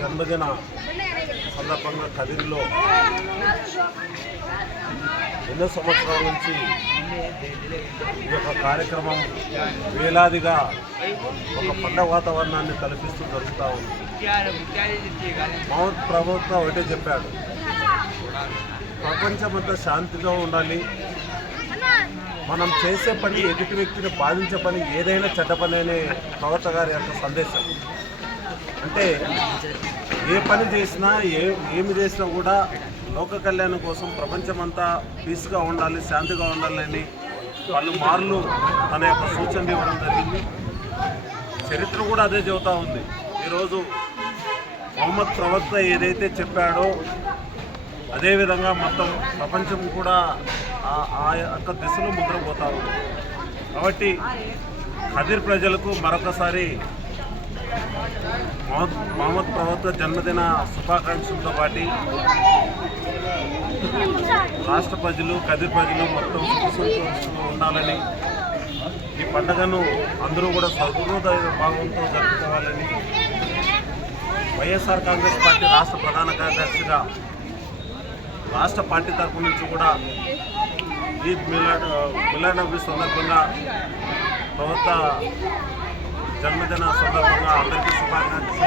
జన్మదిన సందర్భంగా కదిరిలో ఎన్నో సంవత్సరాల నుంచి ఈ యొక్క కార్యక్రమం వేలాదిగా ఒక పండగ వాతావరణాన్ని కల్పిస్తూ జరుగుతూ ఉంది. మహమ్మద్ ప్రభుత్వం ఒకటే చెప్పాడు ప్రపంచమంతా శాంతిగా ఉండాలి. మనం చేసే పని ఎదుటి వ్యక్తిని బాధించే పని ఏదైనా చెడ్డ పని అనే ప్రవర్త గారి యొక్క సందేశం. అంటే ఏ పని చేసినా ఏ ఏమి చేసినా కూడా లోక కళ్యాణం కోసం ప్రపంచమంతా పీస్గా ఉండాలి శాంతిగా ఉండాలని వాళ్ళు మార్లు తన యొక్క సూచనలు ఇవ్వడం జరిగింది. చరిత్ర కూడా అదే చెబుతూ ఉంది. ఈరోజు మొహమ్మద్ ప్రవక్త ఏదైతే చెప్పాడో అదేవిధంగా మొత్తం ప్రపంచం కూడా ఆ- ఆ యొక్క దిశలో ముద్రపోతా ఉంది. కాబట్టి ఖదీర్ ప్రజలకు మరొకసారి మహమ్మద్ మహమ్మద్ జన్మదిన శుభాకాంక్షలతో పాటు రాష్ట్ర ప్రజలు కదిర్ ప్రజలు మొత్తం సుఖ సంతోషంగా ఉండాలని ఈ పండుగను అందరూ కూడా సహృదయ భావంతో జరుపుకోవాలని వైఎస్ఆర్ కాంగ్రెస్ పార్టీ రాష్ట్ర ప్రధాన కార్యదర్శిగా రాష్ట్ర పార్టీ తరపు నుంచి కూడా ఈద్ మిలాడ్ మిలాడ్ సందర్భంగా ప్రభుత్వ జన్మదిన సందర్భంగా అందరికీ శుభాకాంక్షలు